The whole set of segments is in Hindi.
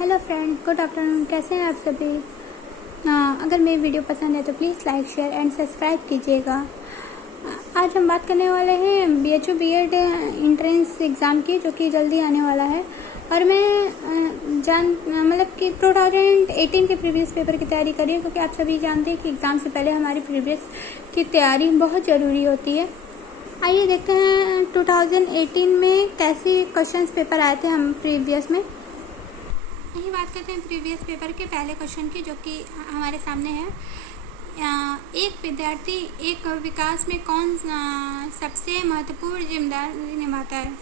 Hello friend, good afternoon. कैसे हैं आप सभी? अगर मेरी वीडियो पसंद है तो please like, share and subscribe कीजिएगा। आज हम बात करने वाले हैं BHU B.Ed एंट्रेंस एग्ज़ाम की, जो कि जल्दी आने वाला है। और मैं मतलब कि 2018 के प्रीवियस पेपर की तैयारी कर रही हूँ, क्योंकि आप सभी जानते हैं कि एग्ज़ाम से पहले हमारी प्रीवियस की तैयारी बहुत ज़रूरी होती है। आइए देखते हैं 2018 में कैसे क्वेश्चंस पेपर आए थे हम प्रीवियस में। यही बात करते हैं प्रीवियस पेपर के पहले क्वेश्चन की, जो कि हमारे सामने है। एक विद्यार्थी एक विकास में कौन सबसे महत्वपूर्ण जिम्मेदारी निभाता है?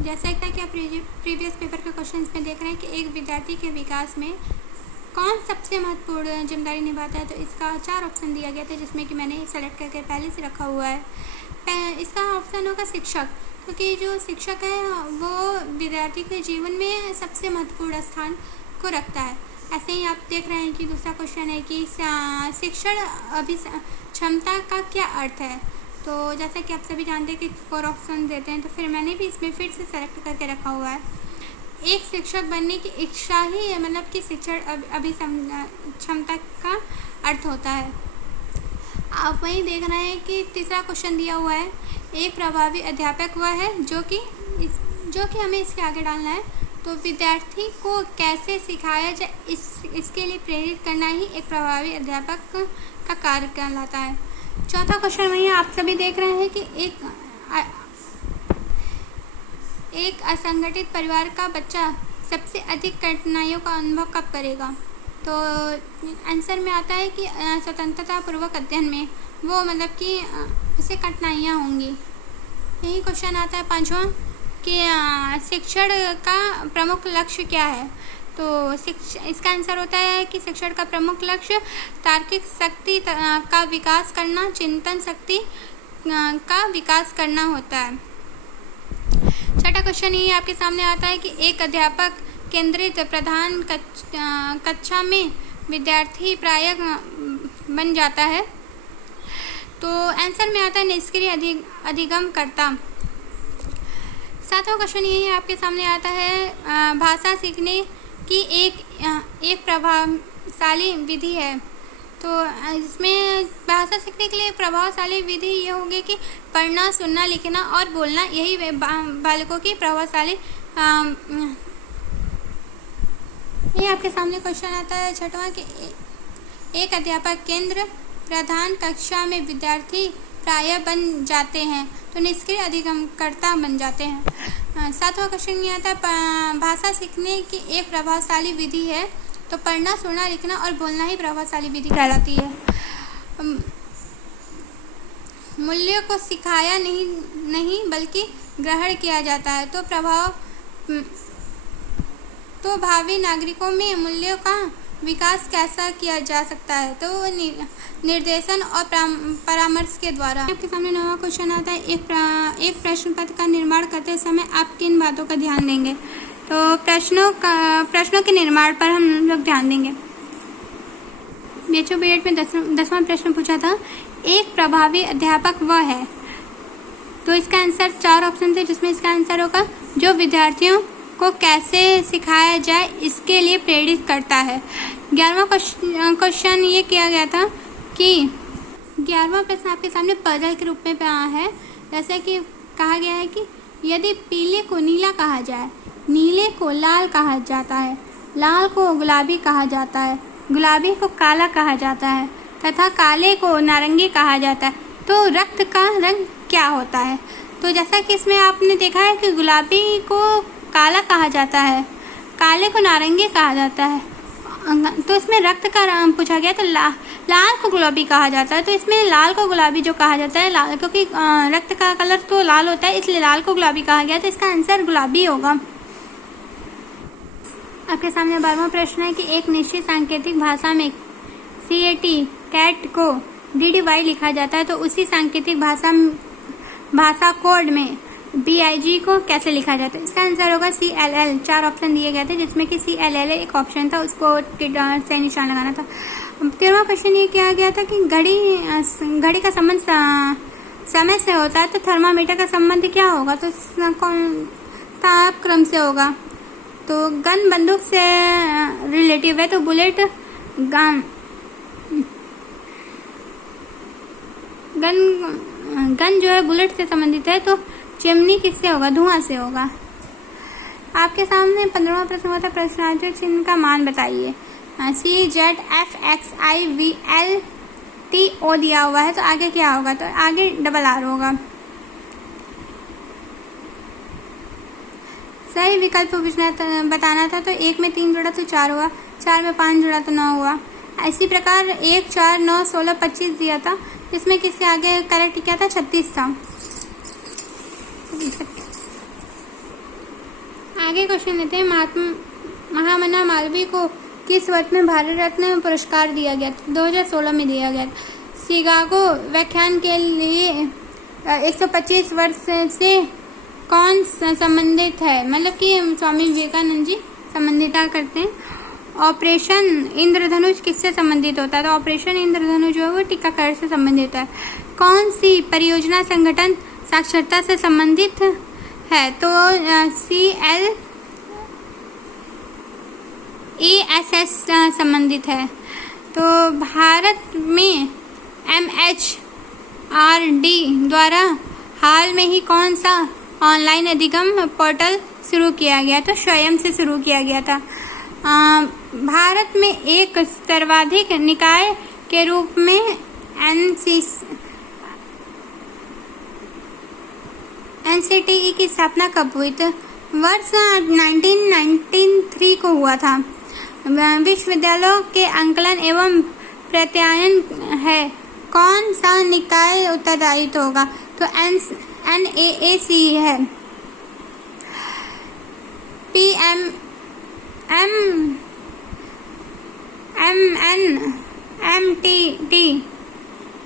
जैसा कि आप प्रीवियस पेपर के क्वेश्चंस में देख रहे हैं कि एक विद्यार्थी के विकास में कौन सबसे महत्वपूर्ण जिम्मेदारी निभाता है, तो इसका 4 ऑप्शन दिया गया था, जिसमें कि मैंने सेलेक्ट करके पहले से रखा हुआ है। इसका ऑप्शन होगा शिक्षक, क्योंकि जो शिक्षक है वो विद्यार्थी के जीवन में सबसे महत्वपूर्ण स्थान को रखता है। ऐसे ही आप देख रहे हैं कि दूसरा क्वेश्चन है कि शिक्षण क्षमता का क्या अर्थ है। तो जैसा कि आप सभी जानते हैं कि 4 ऑप्शन देते हैं, तो फिर मैंने भी इसमें फिर से सेलेक्ट करके रखा हुआ है। एक शिक्षक बनने की इच्छा ही मतलब कि शिक्षण क्षमता का अर्थ होता है। आप वहीं देख रहे हैं कि तीसरा क्वेश्चन दिया हुआ है, एक प्रभावी अध्यापक वह है जो कि हमें इसके आगे डालना है। तो विद्यार्थी को कैसे सिखाया जाए, इसके लिए प्रेरित करना ही एक प्रभावी अध्यापक का कार्य कहलाता है। चौथा क्वेश्चन वही आप सभी देख रहे हैं कि एक असंगठित परिवार का बच्चा सबसे अधिक कठिनाइयों का अनुभव कब करेगा? तो आंसर में आता है कि स्वतंत्रता पूर्वक अध्ययन में वो मतलब कि उसे कठिनाइयाँ होंगी। यही क्वेश्चन आता है 5वां कि शिक्षण का प्रमुख लक्ष्य क्या है? तो इसका आंसर होता है कि शिक्षण का प्रमुख लक्ष्य तार्किक शक्ति का विकास करना, चिंतन शक्ति का विकास करना होता है। छठा क्वेश्चन ये आपके सामने आता है कि एक अध्यापक केंद्रित प्रधान कक्षा में विद्यार्थी प्रायः बन जाता है। तो आंसर में आता है निष्क्रिय अधिगमकर्ता। 7वां क्वेश्चन यही आपके सामने आता है, भाषा सीखने की एक प्रभावशाली विधि है। तो इसमें भाषा सीखने के लिए प्रभावशाली विधि ये होगी कि पढ़ना, सुनना, लिखना और बोलना, यही बालकों की प्रभावशाली। ये आपके सामने क्वेश्चन आता है 6वां कि एक अध्यापक केंद्र प्रधान कक्षा में विद्यार्थी प्रायः बन जाते हैं, तो निष्क्रिय अधिगमकर्ता बन जाते हैं। 7वां क्वेश्चन ये आता है, भाषा सीखने की एक प्रभावशाली विधि है, तो पढ़ना, सुनना, लिखना और बोलना ही प्रभावशाली विधि कहलाती है। मूल्यों को सिखाया नहीं बल्कि ग्रहण किया जाता है, तो भावी नागरिकों में मूल्यों का विकास कैसा किया जा सकता है? तो निर्देशन और परामर्श के द्वारा। आपके सामने 9वां क्वेश्चन आता है, एक प्रश्न पत्र का निर्माण करते समय आप किन बातों का ध्यान देंगे? तो प्रश्नों के निर्माण पर हम लोग ध्यान देंगे। BHU B.Ed में 10वां प्रश्न पूछा था, एक प्रभावी अध्यापक वह है। तो इसका आंसर 4 ऑप्शन थे, जिसमें इसका आंसर होगा जो विद्यार्थियों को कैसे सिखाया जाए इसके लिए प्रेरित करता है। 11वां क्वेश्चन ये किया गया था कि 11वां प्रश्न आपके सामने पजल के रूप में है। जैसे कि कहा गया है कि यदि पीले को नीला कहा जाए, नीले को लाल कहा जाता है, लाल को गुलाबी कहा जाता है, गुलाबी को काला कहा जाता है तथा काले को नारंगी कहा जाता है, तो रक्त का रंग क्या होता है? तो जैसा कि इसमें आपने देखा है कि गुलाबी को काला कहा जाता है, काले को नारंगी कहा जाता है, तो इसमें रक्त का रंग पूछा गया, तो लाल को गुलाबी कहा जाता है। तो इसमें लाल को गुलाबी जो कहा जाता है, लाल क्योंकि रक्त का कलर तो लाल होता है, इसलिए लाल को गुलाबी कहा गया, तो इसका आंसर गुलाबी होगा। आपके सामने 12वां प्रश्न है कि एक निश्चित सांकेतिक भाषा में कैट को DDY लिखा जाता है, तो उसी सांकेतिक भाषा कोड में BIG को कैसे लिखा जाता है? इसका आंसर होगा CLL। 4 ऑप्शन दिए गए थे, जिसमें कि CLL एक ऑप्शन था, उसको से निशान लगाना था। 13वां क्वेश्चन ये किया गया था कि घड़ी का संबंध समय से होता है, तो थर्मामीटर का संबंध क्या होगा? तो ताप क्रम से होगा। तो गन बंदूक से रिलेटिव है, तो बुलेट गन गन जो है बुलेट से संबंधित है, तो चिमनी किससे होगा? धुआं से होगा। आपके सामने 15वां प्रश्न होता है, प्रश्नार्थक चिन्ह का मान बताइए। CZFXIVLTO दिया हुआ है, तो आगे क्या होगा? तो आगे डबल आर होगा। सही विकल्प बताना था, तो 1 में 3 जोड़ा तो 4 हुआ, 4 में 5 जोड़ा तो 9 हुआ। इसी प्रकार 1, 4, 9, 16, 25 दिया था, इसमें किसके आगे करेक्ट क्या था? 36 था। आगे क्वेश्चन लेते हैं। महामना मालवीय को किस वर्ष में भारत रत्न पुरस्कार दिया गया? 2016 में दिया गया। शिकागो व्याख्यान के लिए 125 वर्ष से कौन संबंधित है? मतलब कि स्वामी विवेकानंद जी संबंधित करते हैं। ऑपरेशन इंद्रधनुष किससे संबंधित होता है? तो ऑपरेशन इंद्रधनुष जो है वो टीकाकरण से संबंधित है। कौन सी परियोजना संगठन साक्षरता से संबंधित है? तो CLASS संबंधित है। तो भारत में MHRD द्वारा हाल में ही कौन सा ऑनलाइन अधिगम पोर्टल शुरू किया गया? तो स्वयं से शुरू किया गया था। भारत में एक सर्वाधिक निकाय के रूप में NCTE की स्थापना कब हुई? तो वर्ष 1993 को हुआ था। विश्वविद्यालयों के आंकलन एवं प्रत्यायन है, कौन सा निकाय उत्तरदायित्व होगा? तो NAAC है। MNMTT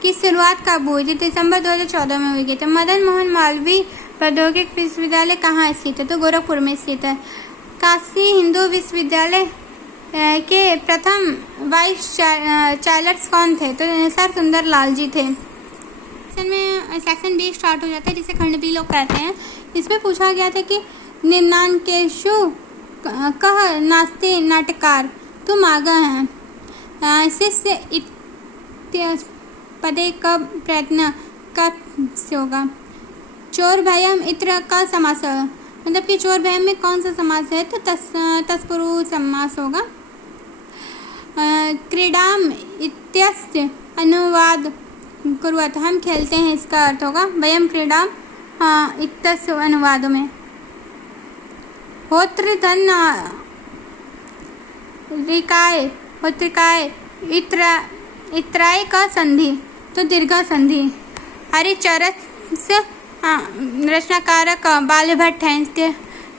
की शुरुआत कब हुई थी? दिसंबर 2014 में हुई थी। तो मदन मोहन मालवीय प्रौद्योगिक विश्वविद्यालय कहाँ स्थित है? तो गोरखपुर में स्थित है। काशी हिंदू विश्वविद्यालय के प्रथम वाइस चांसलर कौन थे? तो सर सुंदर लाल जी थे। सेक्शन बी स्टार्ट हो जाता है, जिसे खंड बी लोग कहते हैं। इसमें पूछा गया था कि निम्नांकेषु कह नास्ति नाटककार, तुम आगे हैं। शिष्य पदे का प्रयत्न कब से होगा? चोर भयम इत्र का समास है, मतलब कि चोर भयम में कौन सा समास है? तो तत्पुरुष समास होगा। क्रीडाम इत्यस्य अनुवाद कुर्वत, हम खेलते हैं, इसका अर्थ होगा वयम क्रीडाम इत्यस्य अनुवाद में। होत्रधन होत्रिकाय इत्राय का संधि, तो दीर्घ संधि। हरिचरस रचनाकारक बाल्यभट्ट है, इसके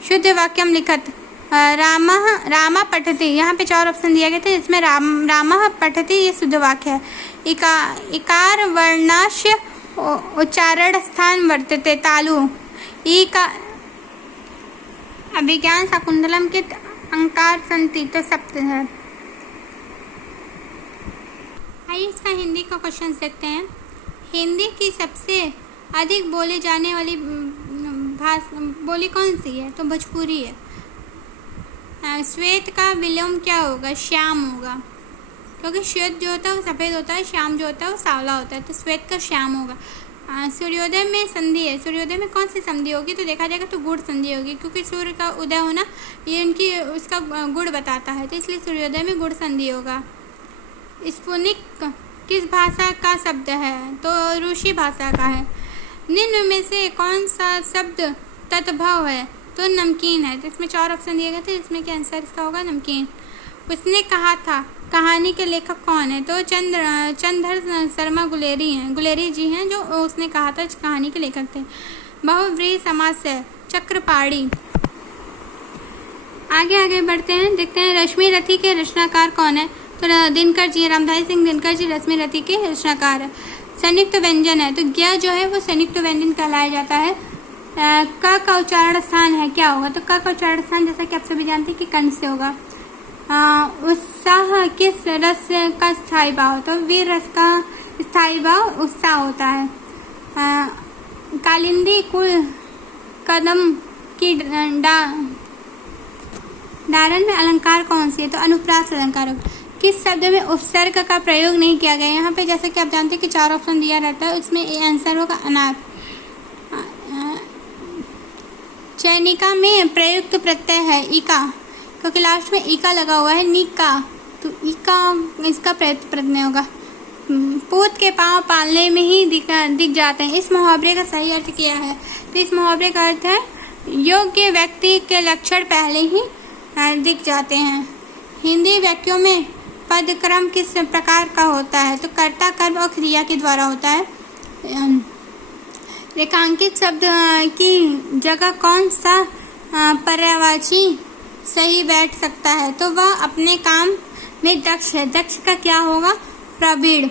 शुद्ध वाक्यम लिखत रामा पठति। यहाँ पे 4 ऑप्शन दिया गया था, जिसमें रामा पठति ये शुद्ध वाक्य है। इकार वर्णाश्य उच्चारण स्थान वर्तते तालु। ई का अभिज्ञान शाकुंतलम के अंकार संति, तो सप्त है। आइए इसका हिंदी का क्वेश्चन देखते हैं। हिंदी की सबसे अधिक बोले जाने वाली बोली कौन सी है? तो भोजपुरी है। श्वेत का विलोम क्या होगा? श्याम होगा, क्योंकि श्वेत जो होता है वो सफ़ेद होता है, श्याम जो होता है वो सांवला होता है, तो श्वेत का श्याम होगा। सूर्योदय में संधि है, सूर्योदय में कौन सी संधि होगी? तो देखा जाएगा तो गुड़ संधि होगी, क्योंकि सूर्य का उदय होना ये उनकी उसका गुड़ बताता है, तो इसलिए सूर्योदय में गुड़ संधि होगा। स्पुनिक किस भाषा का शब्द है? तो रूसी भाषा का है। निम्न में से कौन सा शब्द तद्भव है? तो नमकीन है। तो इसमें 4 ऑप्शन दिए गए थे, इसमें क्या आंसर इसका होगा? नमकीन। उसने कहा था कहानी के लेखक कौन है? तो चंद्रधर शर्मा गुलेरी हैं, गुलेरी जी हैं जो उसने कहा था, कहानी के लेखक थे। बहुव्रीहि समास है, चक्रपाणी। आगे बढ़ते हैं, देखते हैं रश्मि रथी के रचनाकार कौन है? तो दिनकर जी, रामधारी सिंह दिनकर जी रश्मि रथी के रचनाकार है। संयुक्त व्यंजन है, तो ज्ञ जो है वो संयुक्त व्यंजन कहलाया जाता है। क का उच्चारण स्थान है, क्या होगा? तो क का उच्चारण स्थान जैसा कि आप सभी जानते हैं कि कंठ से होगा। उत्साह किस रस का स्थायी भाव? तो वीर रस का स्थायी भाव उत्साह होता है। कालिंदी कुल कदम की दालन में अलंकार कौन सी है? तो अनुप्रास अलंकार होगा। किस शब्द में उपसर्ग का प्रयोग नहीं किया गया? यहाँ पे जैसे कि आप जानते हैं कि 4 ऑप्शन दिया रहता है, उसमें आंसर होगा अनार। चयनिका में प्रयुक्त प्रत्यय है इका, क्योंकि लास्ट में इका लगा हुआ है, निका, तो इका इसका प्रयुक्त प्रत्यय होगा। पूत के पांव पालने में ही दिख जाते हैं, इस मुहावरे का सही अर्थ क्या है? तो इस मुहावरे का अर्थ है योग्य व्यक्ति के लक्षण पहले ही दिख जाते हैं। हिंदी वाक्यों में पद क्रम किस प्रकार का होता है? तो कर्ता, कर्म और क्रिया के द्वारा होता है। रेखांकित शब्द की जगह कौन सा पर्यायवाची सही बैठ सकता है? तो वह अपने काम में दक्ष है। दक्ष का क्या होगा? प्रवीण।